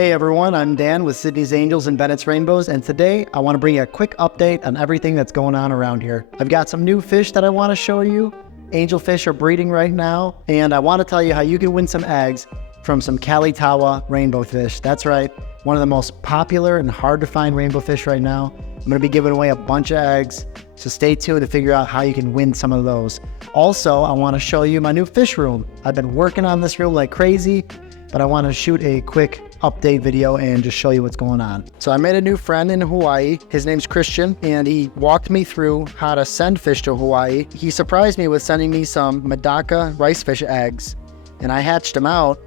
Hey everyone, I'm Dan with Sydney's Angels and Bennett's Rainbows, and today I want to bring you a quick update on everything that's going on around here. I've got some new fish that I want to show you. Angelfish are breeding right now, and I want to tell you how you can win some eggs from some Kalitawa rainbow fish. That's right, one of the most popular and hard to find rainbow fish right now. I'm going to be giving away a bunch of eggs, so stay tuned to figure out how you can win some of those. Also, I want to show you my new fish room. I've been working on this room like crazy, but I want to shoot a quick update video and just show you what's going on. So I made a new friend in Hawaii. His name's Christian, and he walked me through how to send fish to Hawaii. He surprised me with sending me some Medaka rice fish eggs, and I hatched them out,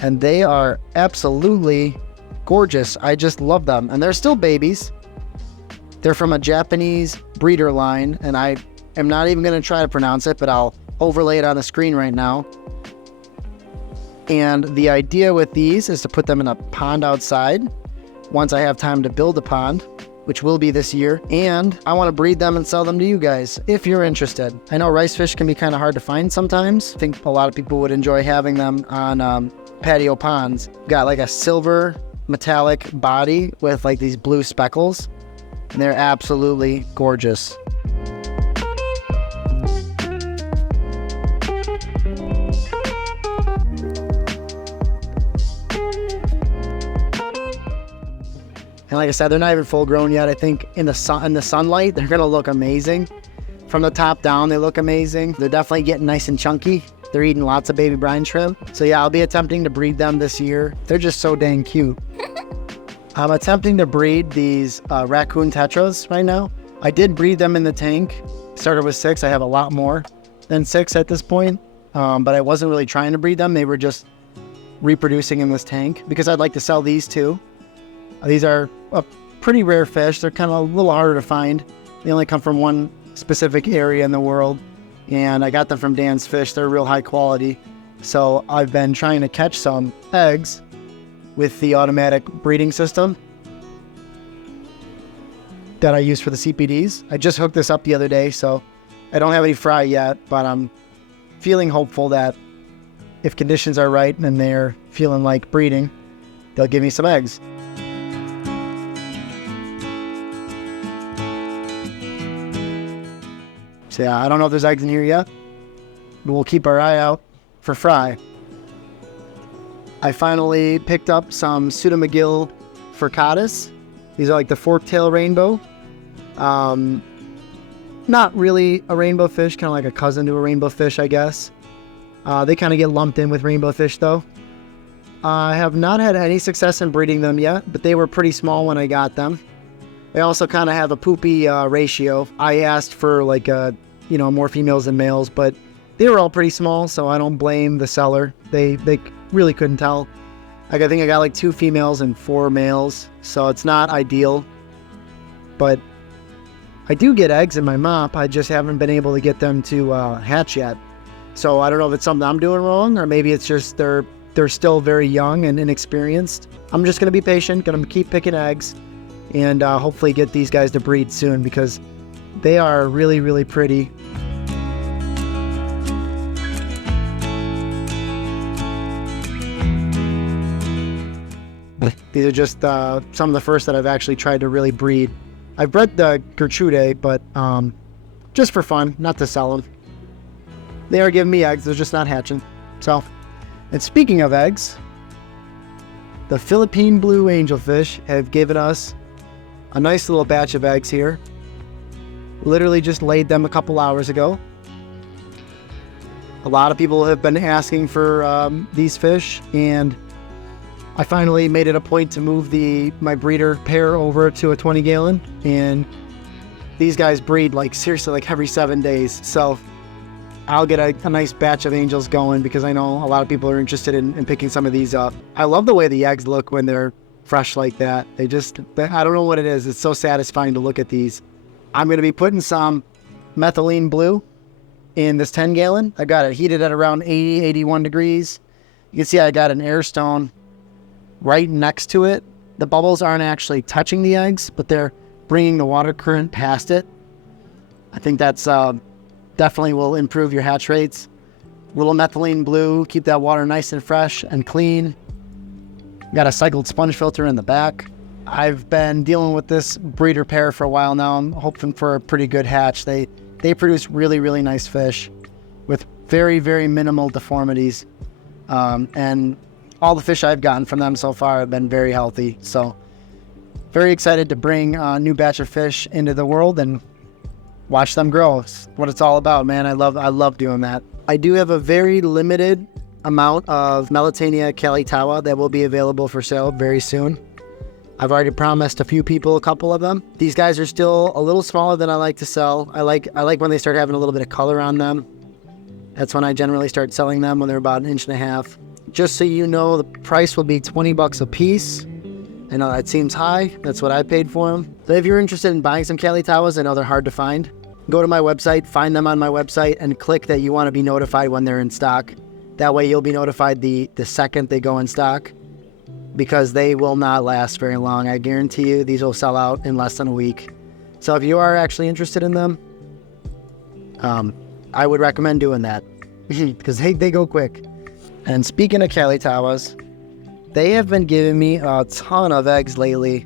and they are absolutely gorgeous. I just love them, and they're still babies. They're from a Japanese breeder line, and I am not even going to try to pronounce it, but I'll overlay it on the screen right now. And the idea with these is to put them in a pond outside once I have time to build a pond, which will be this year. And I want to breed them and sell them to you guys if you're interested. I know rice fish can be kind of hard to find sometimes. I think a lot of people would enjoy having them on patio ponds. Got like a silver metallic body with like these blue speckles, and they're absolutely gorgeous. And like I said, they're not even full grown yet. I think in the sunlight, they're gonna look amazing. From the top down, they look amazing. They're definitely getting nice and chunky. They're eating lots of baby brine shrimp. So yeah, I'll be attempting to breed them this year. They're just so dang cute. I'm attempting to breed these raccoon tetras right now. I did breed them in the tank. Started with 6. I have a lot more than 6 at this point. But I wasn't really trying to breed them. They were just reproducing in this tank because I'd like to sell these too. These are a pretty rare fish. They're kind of a little harder to find. They only come from one specific area in the world, and I got them from Dan's Fish. They're real high quality. So I've been trying to catch some eggs with the automatic breeding system that I use for the CPDs. I just hooked this up the other day, so I don't have any fry yet, but I'm feeling hopeful that if conditions are right and they're feeling like breeding, they'll give me some eggs. So yeah, I don't know if there's eggs in here yet, but we'll keep our eye out for fry. I finally picked up some Pseudomagil furcatus. These are like the fork-tail rainbow. Not really a rainbow fish, kind of like a cousin to a rainbow fish, I guess. They kind of get lumped in with rainbow fish though. I have not had any success in breeding them yet, but they were pretty small when I got them. They also kind of have a poopy ratio. I asked for like more females than males, but they were all pretty small, so I don't blame the seller. They really couldn't tell. Like, I think I got like 2 females and 4 males, so it's not ideal. But I do get eggs in my mop. I just haven't been able to get them to hatch yet. So I don't know if it's something I'm doing wrong, or maybe it's just they're still very young and inexperienced. I'm just gonna be patient, gonna keep picking eggs, and hopefully get these guys to breed soon because they are really, really pretty. These are just some of the first that I've actually tried to really breed. I've bred the Gertrude, but just for fun, not to sell them. They are giving me eggs, they're just not hatching. So, and speaking of eggs, the Philippine blue angelfish have given us a nice little batch of eggs here. Literally just laid them a couple hours ago. A lot of people have been asking for these fish, and I finally made it a point to move my breeder pair over to a 20 gallon, and these guys breed like seriously like every 7 days. So I'll get a nice batch of angels going because I know a lot of people are interested in picking some of these up. I love the way the eggs look when they're fresh like that. I don't know what it is. It's so satisfying to look at these. I'm going to be putting some methylene blue in this 10 gallon. I got it heated at around 80, 81 degrees. You can see I got an air stone right next to it. The bubbles aren't actually touching the eggs, but they're bringing the water current past it. I think that's definitely will improve your hatch rates. Little methylene blue, keep that water nice and fresh and clean. Got a cycled sponge filter in the back. I've been dealing with this breeder pair for a while now. I'm hoping for a pretty good hatch. They produce really, really nice fish with very, very minimal deformities. And all the fish I've gotten from them so far have been very healthy. So very excited to bring a new batch of fish into the world and watch them grow. It's what it's all about, man. I love doing that. I do have a very limited amount of Melitania calitawa that will be available for sale very soon. I've already promised a few people a couple of them. These guys are still a little smaller than I like to sell. I like when they start having a little bit of color on them. That's when I generally start selling them, when they're about 1.5 inches. Just so you know, the price will be $20 a piece. I know that seems high. That's what I paid for them. So if you're interested in buying some calitawas, I know they're hard to find. Go to my website, find them on my website, and click that you want to be notified when they're in stock. That way you'll be notified the second they go in stock, because they will not last very long. I guarantee you these will sell out in less than a week. So if you are actually interested in them, I would recommend doing that because they go quick. And speaking of calitawas, they have been giving me a ton of eggs lately.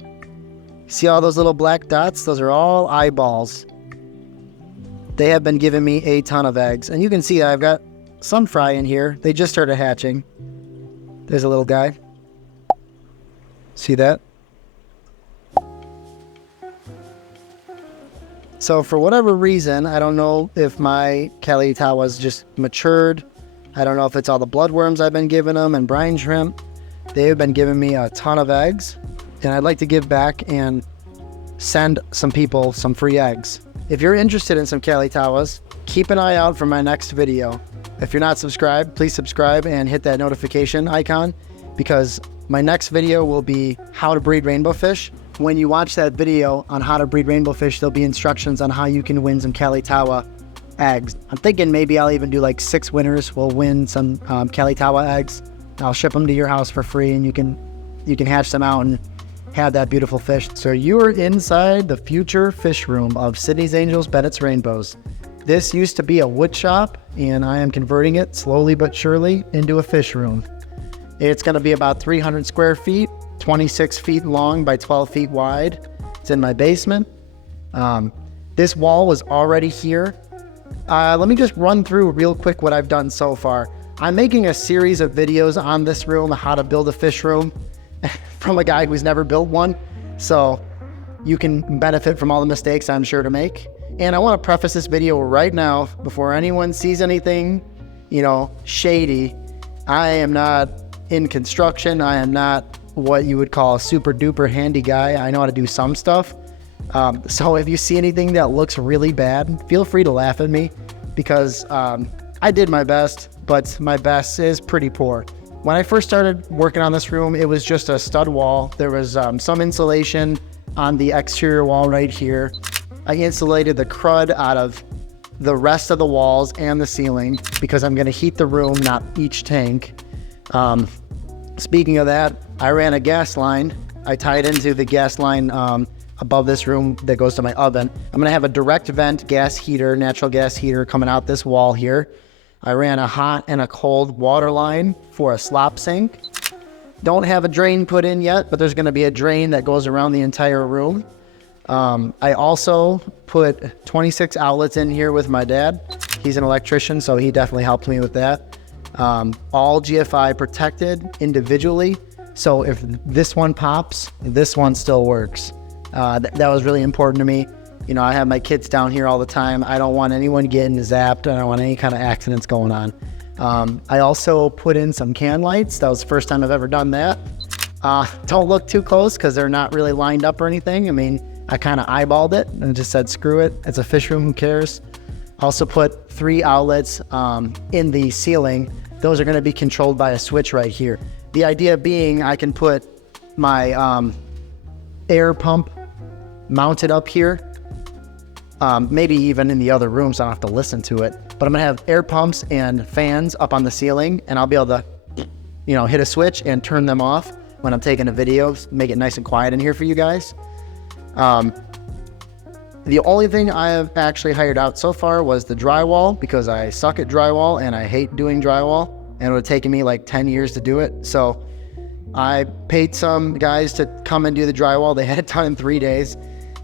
See all those little black dots? Those are all eyeballs. They have been giving me a ton of eggs. And you can see I've got some fry in here. They just started hatching. There's a little guy. See that? So for whatever reason, I don't know if my calitawas just matured. I don't know if it's all the bloodworms I've been giving them and brine shrimp. They have been giving me a ton of eggs, and I'd like to give back and send some people some free eggs. If you're interested in some calitawas, keep an eye out for my next video. If you're not subscribed, please subscribe and hit that notification icon, because my next video will be how to breed rainbow fish. When you watch that video on how to breed rainbow fish, there'll be instructions on how you can win some calitawa eggs. I'm thinking maybe I'll even do like 6 winners will win some calitawa eggs. I'll ship them to your house for free, and you can hatch them out and have that beautiful fish. So you are inside the future fish room of Sydney's Angels, Bennett's Rainbows. This used to be a wood shop, and I am converting it slowly but surely into a fish room. It's going to be about 300 square feet, 26 feet long by 12 feet wide. It's in my basement. This wall was already here. Let me just run through real quick what I've done so far. I'm making a series of videos on this room, how to build a fish room, from a guy who's never built one. So you can benefit from all the mistakes I'm sure to make. And I want to preface this video right now, before anyone sees anything, shady. I am not in construction. I am not what you would call a super duper handy guy. I know how to do some stuff. So if you see anything that looks really bad, feel free to laugh at me, because I did my best, but my best is pretty poor. When I first started working on this room, it was just a stud wall. There was some insulation on the exterior wall right here. I insulated the crud out of the rest of the walls and the ceiling, because I'm going to heat the room, not each tank. Speaking of that, I ran a gas line. I tied into the gas line above this room that goes to my oven. I'm going to have a direct vent gas heater, natural gas heater coming out this wall here. I ran a hot and a cold water line for a slop sink. Don't have a drain put in yet, but there's going to be a drain that goes around the entire room. I also put 26 outlets in here with my dad. He's an electrician, so he definitely helped me with that. All GFI protected individually. So if this one pops, this one still works. That was really important to me. I have my kids down here all the time. I don't want anyone getting zapped. I don't want any kind of accidents going on. I also put in some can lights. That was the first time I've ever done that. Don't look too close because they're not really lined up or anything. I kind of eyeballed it and just said, screw it. It's a fish room, who cares? Also put 3 outlets in the ceiling. Those are going to be controlled by a switch right here. The idea being I can put my air pump mounted up here, maybe even in the other room so I don't have to listen to it. But I'm going to have air pumps and fans up on the ceiling, and I'll be able to, hit a switch and turn them off when I'm taking a video, make it nice and quiet in here for you guys. The only thing I have actually hired out so far was the drywall, because I suck at drywall and I hate doing drywall, and it would have taken me like 10 years to do it. So I paid some guys to come and do the drywall. They had it done in 3 days.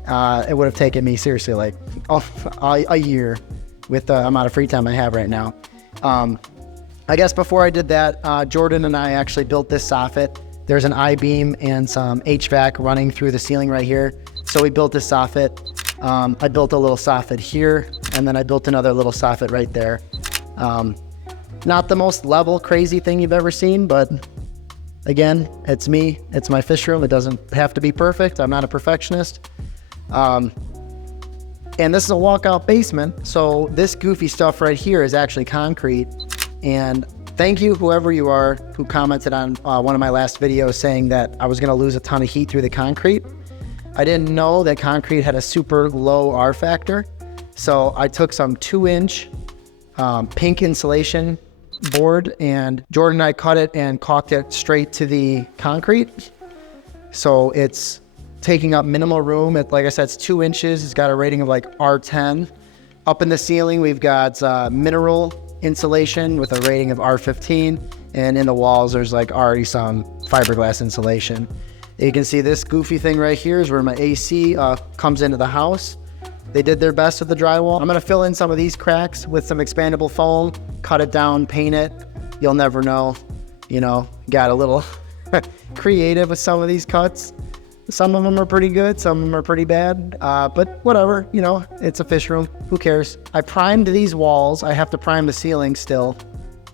It would have taken me seriously like a year with the amount of free time I have right now. I guess before I did that, Jordan and I actually built this soffit. There's an I-beam and some HVAC running through the ceiling right here. So we built this soffit. I built a little soffit here, and then I built another little soffit right there. Not the most level crazy thing you've ever seen, but again, it's me. It's my fish room. It doesn't have to be perfect. I'm not a perfectionist. And this is a walkout basement. So this goofy stuff right here is actually concrete. And thank you, whoever you are, who commented on one of my last videos saying that I was going to lose a ton of heat through the concrete. I didn't know that concrete had a super low R factor. So I took some 2-inch pink insulation board, and Jordan and I cut it and caulked it straight to the concrete. So it's taking up minimal room. Like I said, it's 2 inches. It's got a rating of like R10. Up in the ceiling, we've got mineral insulation with a rating of R15. And in the walls, there's like already some fiberglass insulation. You can see this goofy thing right here is where my AC comes into the house. They did their best with the drywall. I'm gonna fill in some of these cracks with some expandable foam, cut it down, paint it. You'll never know, you know, got a little creative with some of these cuts. Some of them are pretty good, some of them are pretty bad, but whatever, you know, it's a fish room, who cares? I primed these walls. I have to prime the ceiling still.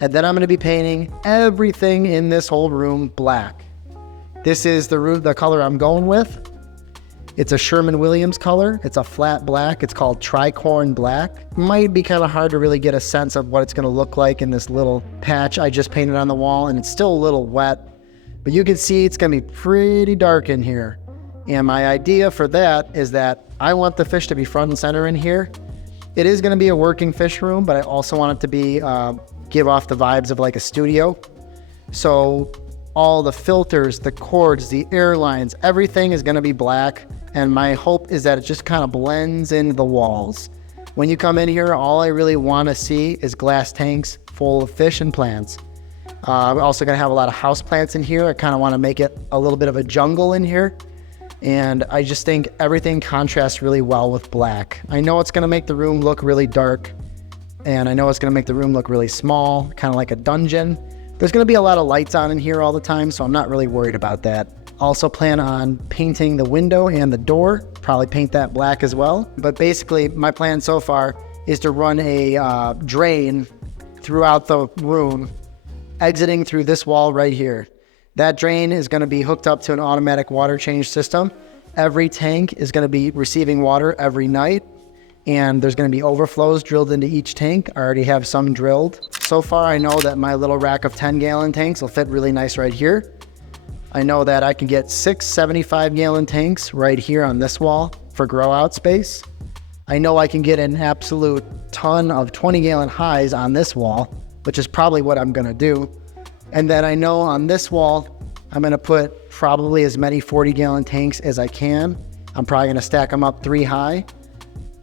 And then I'm gonna be painting everything in this whole room black. This is the color I'm going with. It's a Sherwin-Williams color. It's a flat black. It's called tricorn black. Might be kind of hard to really get a sense of what it's gonna look like in this little patch I just painted on the wall, and it's still a little wet, but you can see it's gonna be pretty dark in here. And my idea for that is that I want the fish to be front and center in here. It is gonna be a working fish room, but I also want it to be, give off the vibes of like a studio. So all the filters, the cords, the air lines, everything is gonna be black. And my hope is that it just kind of blends into the walls. When you come in here, all I really wanna see is glass tanks full of fish and plants. We're also gonna have a lot of house plants in here. I kind of wanna make it a little bit of a jungle in here. And I just think everything contrasts really well with black. I know it's gonna make the room look really dark, and I know it's gonna make the room look really small, kind of like a dungeon. There's gonna be a lot of lights on in here all the time, so I'm not really worried about that. Also plan on painting the window and the door, probably paint that black as well. But basically my plan so far is to run a drain throughout the room, exiting through this wall right here. That drain is gonna be hooked up to an automatic water change system. Every tank is gonna be receiving water every night, and there's gonna be overflows drilled into each tank. I already have some drilled. So far I know that my little rack of 10-gallon tanks will fit really nice right here. I know that I can get 6 75-gallon tanks right here on this wall for grow out space. I know I can get an absolute ton of 20-gallon highs on this wall, which is probably what I'm gonna do. And then I know on this wall, I'm gonna put probably as many 40-gallon tanks as I can. I'm probably gonna stack them up 3 high,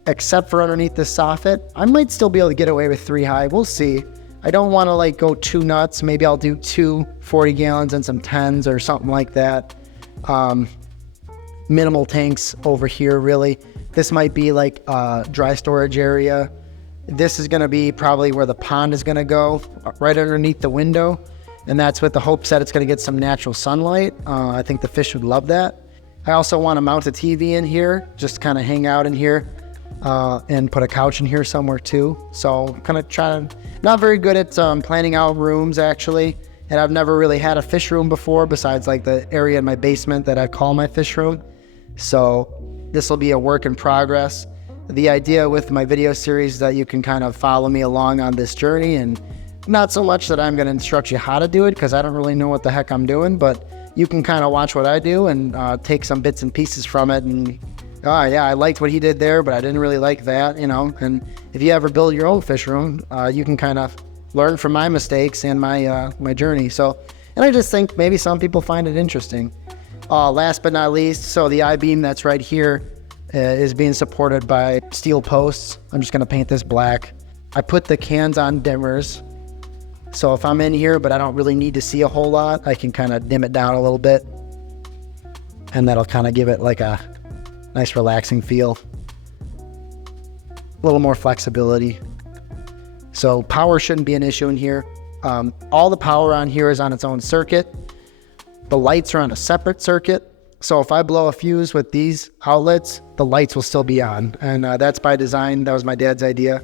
except for underneath the soffit. I might still be able to get away with 3 high, we'll see. I don't wanna like go too nuts. Maybe I'll do 2 40 gallons and some 10s or something like that. Minimal tanks over here, really. This might be like a dry storage area. This is gonna be probably where the pond is gonna go, right underneath the window. And that's with the hopes that it's gonna get some natural sunlight. I think the fish would love that. I also wanna mount a TV in here, just kind of hang out in here. And put a couch in here somewhere too. So kind of trying to, not very good at planning out rooms actually. And I've never really had a fish room before besides like the area in my basement that I call my fish room. So this will be a work in progress. The idea with my video series is that you can kind of follow me along on this journey, and not so much that I'm going to instruct you how to do it because I don't really know what the heck I'm doing, but you can kind of watch what I do and take some bits and pieces from it and oh yeah, I liked what he did there, but I didn't really like that, you know. And if you ever build your own fish room, you can kind of learn from my mistakes and my journey. So, and I just think maybe some people find it interesting. Last but not least, so the I-beam that's right here is being supported by steel posts. I'm just gonna paint this black. I put the cans on dimmers. So if I'm in here, but I don't really need to see a whole lot, I can kind of dim it down a little bit. And that'll kind of give it like a nice relaxing feel. A little more flexibility. So power shouldn't be an issue in here. All the power on here is on its own circuit. The lights are on a separate circuit. So if I blow a fuse with these outlets, the lights will still be on. And that's by design. That was my dad's idea.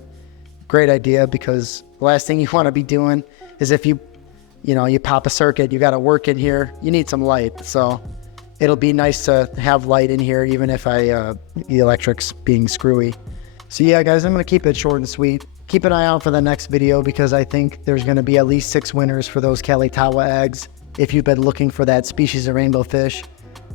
Great idea, because the last thing you want to be doing is if you pop a circuit, you got to work in here, you need some light. So it'll be nice to have light in here, even if the electric's being screwy. So yeah, guys, I'm going to keep it short and sweet. Keep an eye out for the next video, because I think there's going to be at least 6 winners for those Kalitawa eggs. If you've been looking for that species of rainbow fish,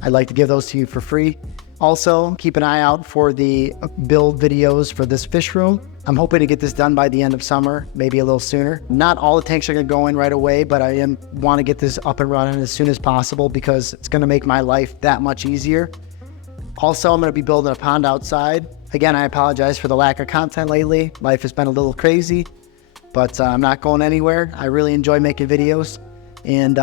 I'd like to give those to you for free. Also, keep an eye out for the build videos for this fish room. I'm hoping to get this done by the end of summer, maybe a little sooner. Not all the tanks are going to go in right away, but I want to get this up and running as soon as possible, because it's going to make my life that much easier. Also, I'm going to be building a pond outside. Again, I apologize for the lack of content lately. Life has been a little crazy, but I'm not going anywhere. I really enjoy making videos. And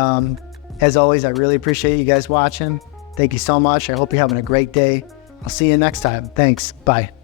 as always, I really appreciate you guys watching. Thank you so much. I hope you're having a great day. I'll see you next time. Thanks. Bye.